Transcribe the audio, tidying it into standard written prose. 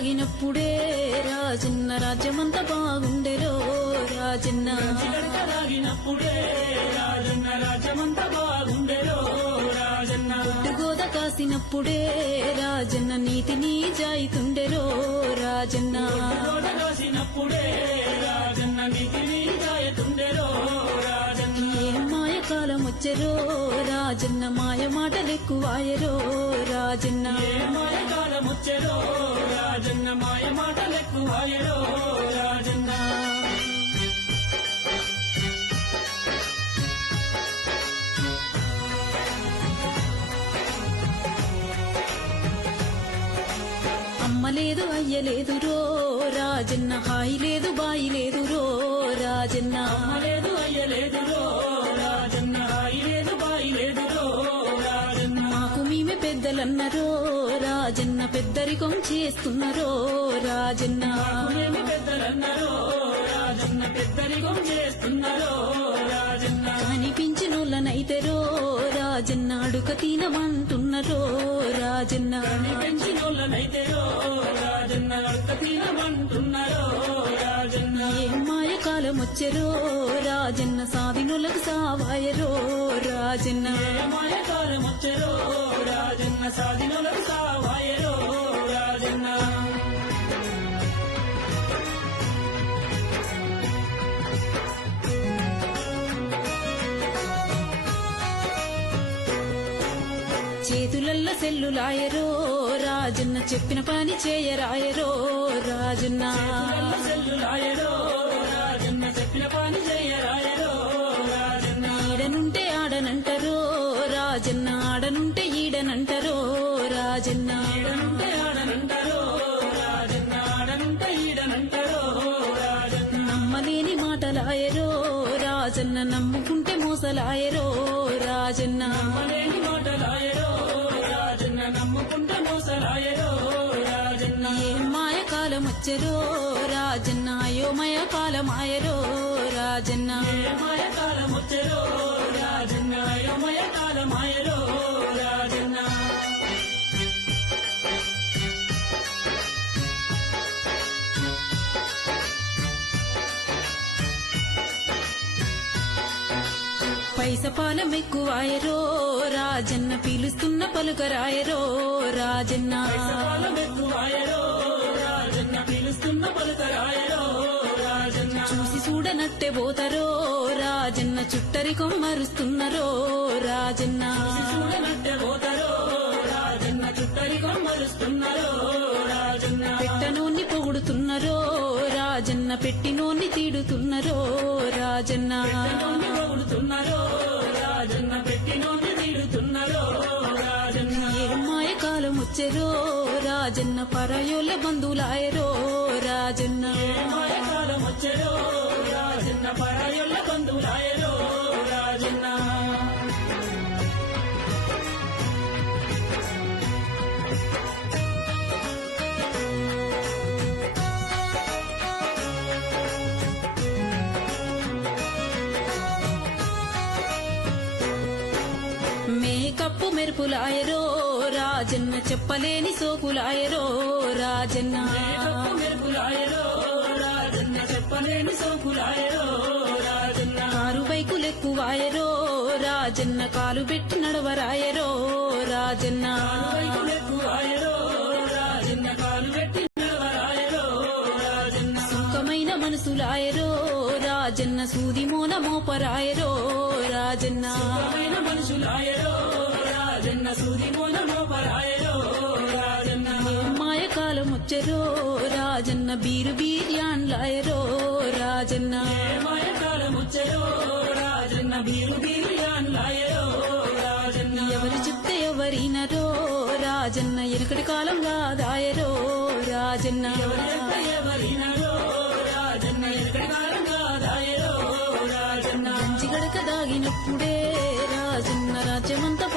దాగినప్పుడే రాజన్న రాజ్యమంతా బాగుండెరో రాజన్న దాగినప్పుడే రాజన్న రాజ్యమంతా బాగుండెరో రాజన్న గోద కాసినప్పుడే రాజన్న నీతి నిజాయితుండెరో రాజన్న కాసినప్పుడే రాజన్న నీతి నిజాయితుండెరో రాజన్న మాయ కాలం వచ్చెరో రాజన్న మాయ మాటలెక్కువాయరో రాజన్న మాయ కాలం వచ్చెరో రాజన్న మాయ మాటలెక్కువాయరో రాజన్న అమ్మ లేదు అయ్యలేదు రో రాజన్న హాయి లేదు బాయి లేదు రో రాజన్న లేదు అయ్యలేదు రో రాజన్న హాయి లేదు బాయి లేదు రో రాజన్న మాకు మేమే పెద్దలన్నరో రాజన్న పెద్దరికం చేస్తున్నరో రాజన్న మేమి పెద్దలన్నరో రాజన్న పెద్దరికం చేస్తున్నారో రాజన్న కనిపించినోళ్ళనైతేరో రాజన్న అడుక తినమంటున్నరో రాజన్న పెంచినోళ్ళనైతేరో రాజన్న అడుక తినమంటున్నారో రాజన్న ఏం మాయ కాలం వచ్చెరో రాజన్న సాధినులకు సావాయరో రాజన్న మాయ కాలం వచ్చెరో రాజన్న సాధినులకు సావాయరో రాజన్న చేతులల్ల సెల్లులాయరో రాజన్న చెప్పిన పని చేయరాయరో రాజన్న సెల్లులాయరో రాజన్న చెప్పిన పని చేయరాయరో రాజన్న ఈడనుంటే ఆడనంటరో రాజన్న ఆడనుంటే ఈడనంటరో రాజన్న ఈడనుంటే ఆడనంటారో రాజన్న ఆడనుంటే ఈడనంటారో రాజన్న నమ్మలేని మాటలాయరో రాజన్న నమ్ముకుంటే మోసలాయరో రాజన్న నమ్మలేని మాటలాయరో రాజన్న నమ్ముకుంటే మోసలాయరో రాజన్న ఏం మాయ కాలం వచ్చెరో రాజన్న అయోమయ కాలమాయరో రాజన్న మాయ కాలం వచ్చెరో రాజన్న అయోమయ కాలమాయరో రాజన్న పైసపాలం ఎక్కువాయరో రాజన్న పిలుస్తున్న పలుకరాయరో రాజన్న ఎక్కువాయరో రాజన్న పిలుస్తున్న పలుకరాయరో రాజన్న చూసి చూడనట్టే పోతారో రాజన్న చుట్టరికం మరుస్తున్నరో రాజన్న చూడనట్టే పోతారో రాజన్న చుట్టరికం మరుస్తున్నారో రాజన్న పెట్టనోన్ని పొగుడుతున్నరో రాజన్న పెట్టినోన్ని తీడుతున్నరో రాజన్న పొగుడుతున్నారో రాజన్న పెట్టినోని తీడుతున్నారో రాజన్న ఏం మాయ కాలం వచ్చెరో రాజన్న పరాయోళ్ళ బంధువులాయరో రాజన్న మాయ కాలం వచ్చెరో రాజన్న పరాయుళ్ళ బంధువులాయరో రాజన్న మేకప్పు మెరుపులాయరో రాజన్న చెప్పలేని సోకులాయరో రాజన్న మెరుపులాయరో రాజన్న చెప్పలేని సోకులాయరో రాజన్న కారు బైకులెక్కువాయరో రాజన్న కాలు పెట్టి నడవరాయరో రాజన్న ఎక్కువాయరో రాజన్న కాలు పెట్టి నిలవరాయరో రాజన్న సుఖమైన మనసులాయరో రాజన్న సూది మోన మోపరాయరో రాజన్న సుఖమైన మనుషులాయరో రాజన్న సూది మోపరాయరో రాజన్న మాయ కాలం వచ్చెరో రాజన్న బీరు బీర్యాన్లాయరో రాజన్న మాయ కాలం వచ్చెరో రాజన్న బీరుయాన్లాయరో రాజన్న ఎవరు చెప్తే ఎవరినరో రాజన్న ఎనకటి కాలం రాదాయరో రాజన్న ఎవరినరో రాజన్న ఎక్కడి కాలం కాదాయరో రాజన్న గంజి గడక దాగినప్పుడే రాజన్న రాజ్యమంతా